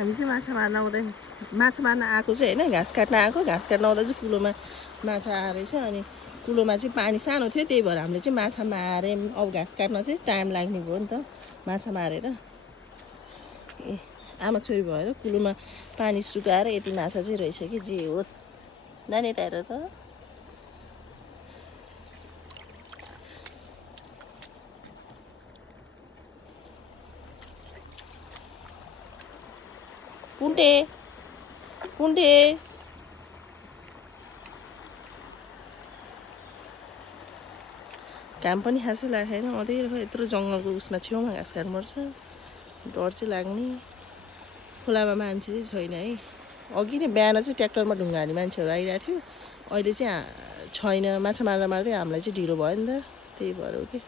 हामी चाहिँ माछा मार्न आएको चाहिँ होइन, घाँस काट्न आएको। घाँस काट्न आउँदा चाहिँ कुलोमा माछा आएछ। अनि कुलोमा चाहिँ पानी सानो थियो, त्यही भएर हामीले चाहिँ माछा मार्यौँ। अब घाँस काट्न चाहिँ टाइम लाग्ने भयो नि त माछा मारेर। ए आमा छोरी भएर कुलोमा पानी सुकाएर यति माछा चाहिँ रहेछ कि जे होस्। नानी त हेर त। पुन्टे पुन्टे घाम पनि खासै लागेको छैन, अँधेरो यत्रो जङ्गलको उसमा छेउमा घाँस काट्नुपर्छ। डर चाहिँ लाग्ने। खोलामा मान्छे चाहिँ छैन है। अघि नै बिहान चाहिँ ट्र्याक्टरमा ढुङ्गा हाल्ने मान्छेहरू आइरहेको थियो, अहिले चाहिँ छैन। माछा मार्दा मार्दै हामीलाई चाहिँ ढिलो भयो नि त, त्यही भएर हो कि।